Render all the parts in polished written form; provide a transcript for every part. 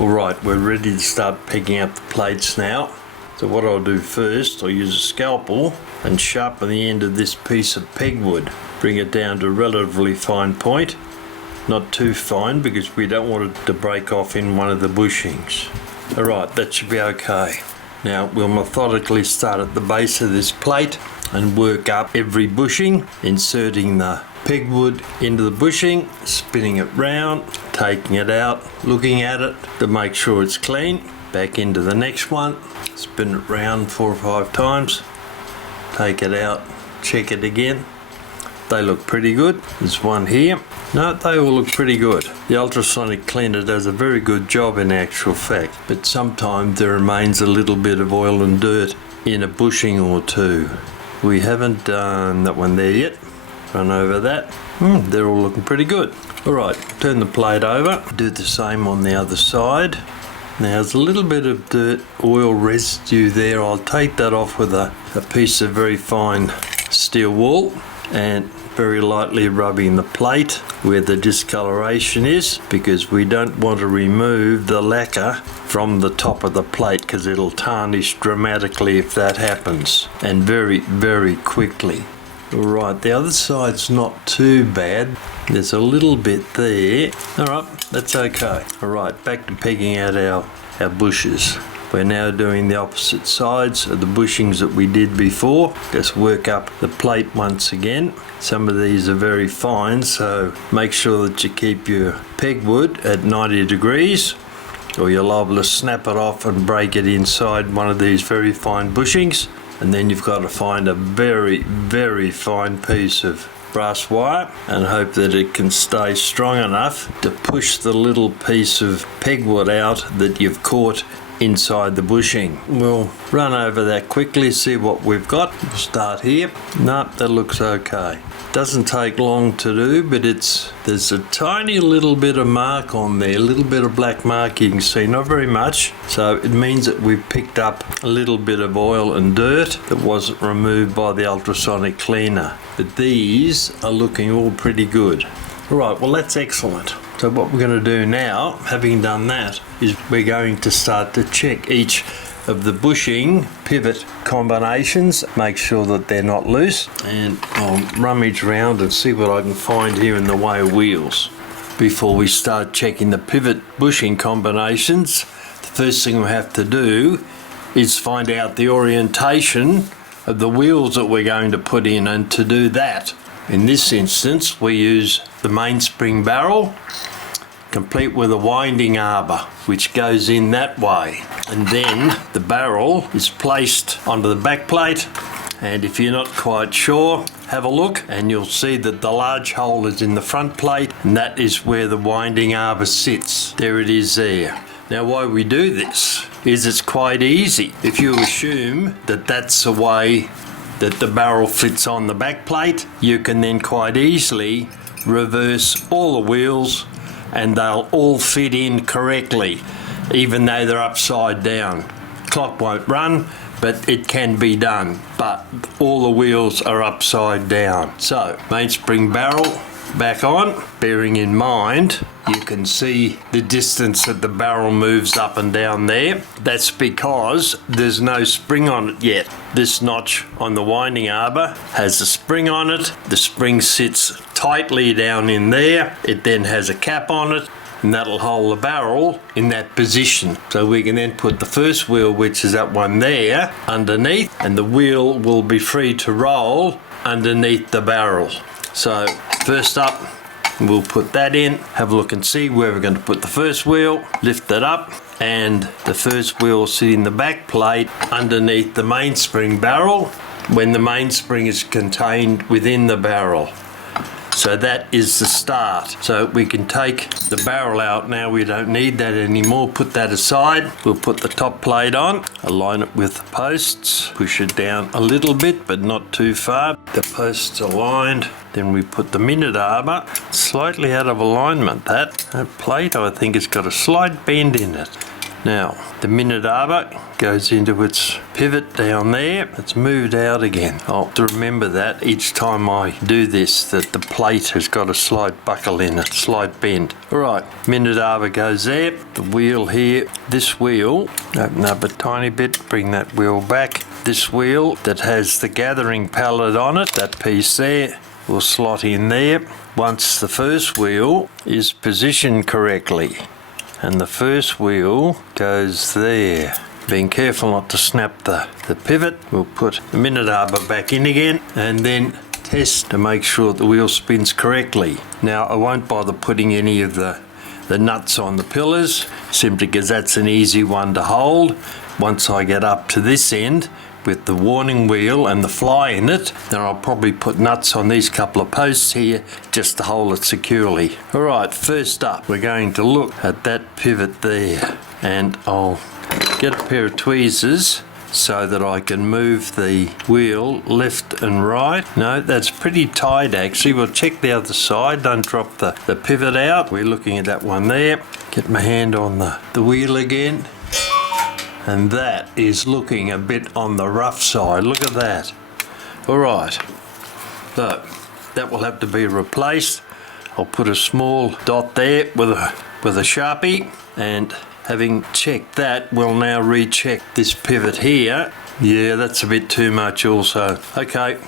Alright, we're ready to start pegging up the plates now. So what I'll do first, I'll use a scalpel and sharpen the end of this piece of pegwood. Bring it down to a relatively fine point. Not too fine because we don't want it to break off in one of the bushings. Alright, that should be okay. Now we'll methodically start at the base of this plate and work up every bushing, inserting the pegwood into the bushing, spinning it round, taking it out, looking at it to make sure it's clean, back into the next one, spin it round 4 or 5 times, take it out, check it again. They look pretty good. There's one here. No, they all look pretty good. The ultrasonic cleaner does a very good job in actual fact, but sometimes there remains a little bit of oil and dirt in a bushing or two. We haven't done that one there yet. Run over that. They're all looking pretty good. Alright, turn the plate over. Do the same on the other side. Now there's a little bit of dirt, oil residue there. I'll take that off with a piece of very fine steel wool and very lightly rubbing the plate where the discoloration is, because we don't want to remove the lacquer from the top of the plate because it'll tarnish dramatically if that happens, and very, very quickly. Alright, the other side's not too bad. There's a little bit there. Alright, that's okay. Alright, back to pegging out our bushes. We're now doing the opposite sides of the bushings that we did before. Just work up the plate once again. Some of these are very fine, so make sure that you keep your pegwood at 90 degrees or you're liable to snap it off and break it inside one of these very fine bushings. And then you've got to find a very, very fine piece of brass wire and hope that it can stay strong enough to push the little piece of pegwood out that you've caught inside the bushing. We'll run over that quickly, see what we've got. We'll start here. Nope, that looks okay. Doesn't take long to do, but there's a tiny little bit of mark on there, a little bit of black mark you can see, not very much. So it means that we've picked up a little bit of oil and dirt that wasn't removed by the ultrasonic cleaner. But these are looking all pretty good. Alright, well that's excellent. So what we're going to do now, having done that, is we're going to start to check each of the bushing pivot combinations, make sure that they're not loose, and I'll rummage around and see what I can find here in the way of wheels. Before we start checking the pivot bushing combinations, the first thing we have to do is find out the orientation of the wheels that we're going to put in, and to do that, in this instance, we use the mainspring barrel, complete with a winding arbor, which goes in that way. And then the barrel is placed onto the back plate, and if you're not quite sure, have a look and you'll see that the large hole is in the front plate, and that is where the winding arbor sits. There it is there. Now why we do this is it's quite easy. If you assume that that's the way that the barrel fits on the back plate, you can then quite easily reverse all the wheels and they'll all fit in correctly, even though they're upside down. Clock won't run, but it can be done. But all the wheels are upside down. So, mainspring barrel back on, bearing in mind you can see the distance that the barrel moves up and down there. That's because there's no spring on it yet. This notch on the winding arbor has a spring on it. The spring sits tightly down in there. It then has a cap on it, and that'll hold the barrel in that position. So we can then put the first wheel, which is that one there, underneath, and the wheel will be free to roll underneath the barrel. So first up, we'll put that in, have a look and see where we're going to put the first wheel, lift that up, and the first wheel will sit in the back plate underneath the mainspring barrel when the mainspring is contained within the barrel. So that is the start. So we can take the barrel out now, we don't need that anymore, put that aside. We'll put the top plate on, align it with the posts, push it down a little bit but not too far. The posts aligned, then we put the minute arbor, slightly out of alignment. That plate I think has got a slight bend in it. Now, the minute arbor goes into its pivot down there. It's moved out again. I'll have to remember that each time I do this, that the plate has got a slight buckle in it, slight bend. Alright, minute arbor goes there. The wheel here, this wheel, open up a tiny bit, bring that wheel back. This wheel that has the gathering pallet on it, that piece there, will slot in there. Once the first wheel is positioned correctly, and the first wheel goes there. Being careful not to snap the pivot, we'll put the minute arbor back in again and then test to make sure the wheel spins correctly. Now I won't bother putting any of the nuts on the pillars, simply because that's an easy one to hold. Once I get up to this end with the warning wheel and the fly in it, then I'll probably put nuts on these couple of posts here just to hold it securely. Alright, first up we're going to look at that pivot there, and I'll get a pair of tweezers so that I can move the wheel left and right. No, that's pretty tight actually. We'll check the other side, don't drop the pivot out. We're looking at that one there. Get my hand on the wheel again. And that is looking a bit on the rough side. Look at that. Alright, so that will have to be replaced. I'll put a small dot there with a Sharpie, and having checked that, we'll now recheck this pivot here. Yeah, that's a bit too much also. Okay,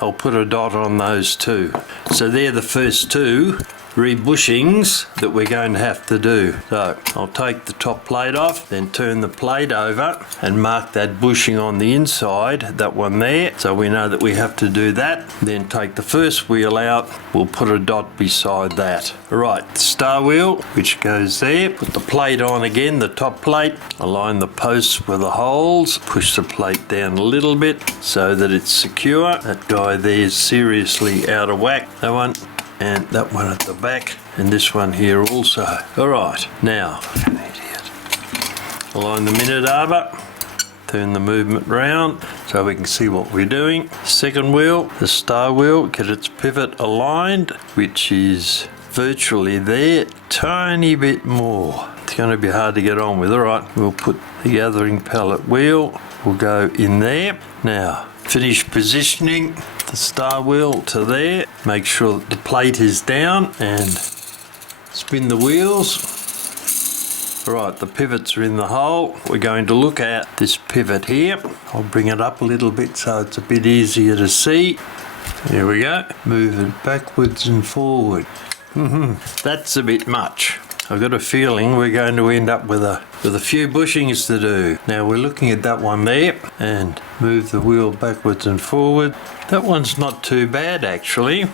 I'll put a dot on those two. So they're the first two rebushings that we're going to have to do. So I'll take the top plate off, then turn the plate over and mark that bushing on the inside, that one there, so we know that we have to do that. Then take the first wheel out, we'll put a dot beside that. Right, the star wheel, which goes there, put the plate on again, the top plate, align the posts with the holes, push the plate down a little bit so that it's secure. That guy there is seriously out of whack, that one. And that one at the back, and this one here also. Alright, now, align the minute arbor, turn the movement round so we can see what we're doing. Second wheel, the star wheel, get its pivot aligned, which is virtually there, tiny bit more. It's going to be hard to get on with. Alright, we'll put the gathering pallet wheel, we'll go in there. Now, finish positioning the star wheel to there. Make sure that the plate is down and spin the wheels. Right, the pivots are in the hole. We're going to look at this pivot here. I'll bring it up a little bit so it's a bit easier to see. There we go. Move it backwards and forward. That's a bit much. I've got a feeling we're going to end up with a few bushings to do. Now we're looking at that one there and move the wheel backwards and forward. That one's not too bad actually.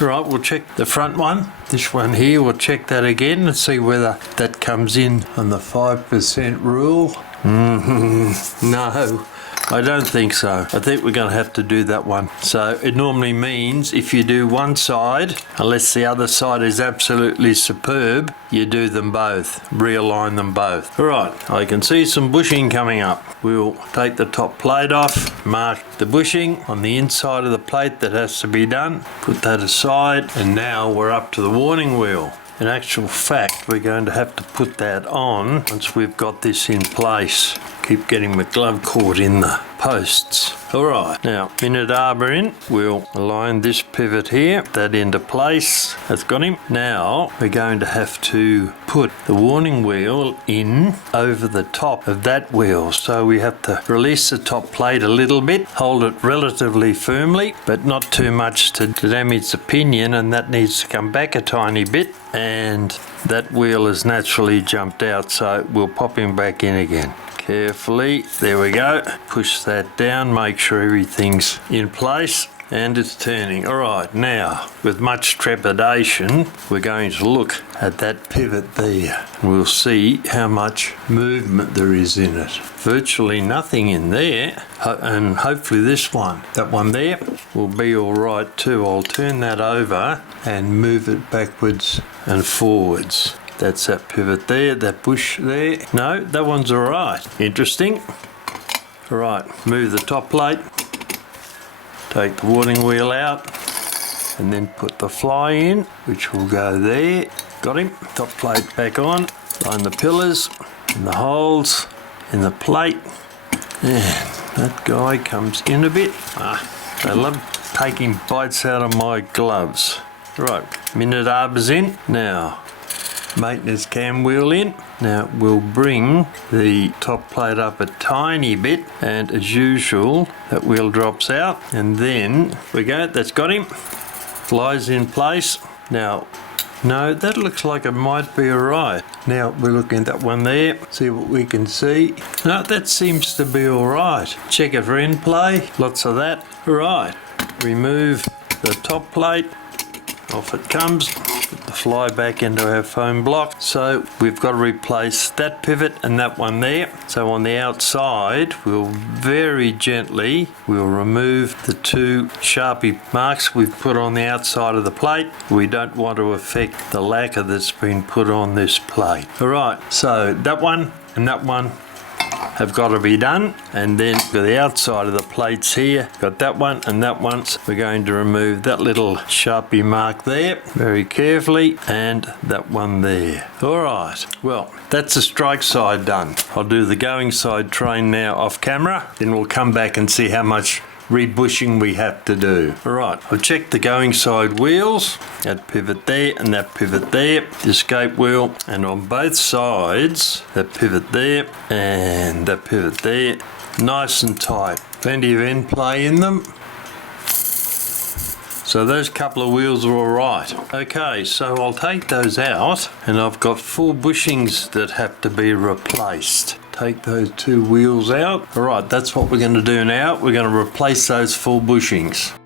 Right, we'll check the front one. This one here, we'll check that again and see whether that comes in on the 5% rule. No. I don't think so. I think we're going to have to do that one. So it normally means if you do one side, unless the other side is absolutely superb, you do them both, realign them both. Alright, I can see some bushing coming up. We'll take the top plate off, mark the bushing on the inside of the plate that has to be done, put that aside, and now we're up to the warning wheel. In actual fact, we're going to have to put that on once we've got this in place. Keep getting my glove caught in the posts. Alright, now minute arbor in, we'll align this pivot here, that into place, that's got him. Now we're going to have to put the warning wheel in over the top of that wheel. So we have to release the top plate a little bit, hold it relatively firmly, but not too much to damage the pinion, and that needs to come back a tiny bit, and that wheel has naturally jumped out, so we'll pop him back in again. Carefully, there we go, push that down, make sure everything's in place, and it's turning. Alright, now with much trepidation we're going to look at that pivot there. We'll see how much movement there is in it. Virtually nothing in there, and hopefully this one, that one there, will be alright too. I'll turn that over and move it backwards and forwards. That's that pivot there, that bush there. No, that one's alright. Interesting. Alright, move the top plate. Take the warning wheel out. And then put the fly in, which will go there. Got him. Top plate back on. Line the pillars. and the holes in the plate. And that guy comes in a bit. They love taking bites out of my gloves. Right, minute arbors in. Now, maintenance cam wheel in. Now we'll bring the top plate up a tiny bit, and as usual that wheel drops out, and then we go, that's got him, flies in place. Now no, that looks like it might be alright. Now we're looking at that one there, see what we can see. No, that seems to be alright. Check it for in play, lots of that. Alright, remove the top plate, off it comes. Put the fly back into our foam block. So we've got to replace that pivot and that one there. So on the outside, we'll very gently, we'll remove the two Sharpie marks we've put on the outside of the plate. We don't want to affect the lacquer that's been put on this plate. All right, so that one and that one have got to be done, and then for the outside of the plates here, got that one and that one. So we're going to remove that little Sharpie mark there very carefully, and that one there. All right, well, that's the strike side done. I'll do the going side train now off camera, then we'll come back and see how much rebushing we have to do. Alright, I've checked the going side wheels, that pivot there and that pivot there, the escape wheel, and on both sides, that pivot there and that pivot there, nice and tight. Plenty of end play in them. So those couple of wheels are alright. Okay, so I'll take those out, and I've got 4 bushings that have to be replaced. Take those 2 wheels out. Alright, that's what we're going to do now. We're going to replace those 4 bushings.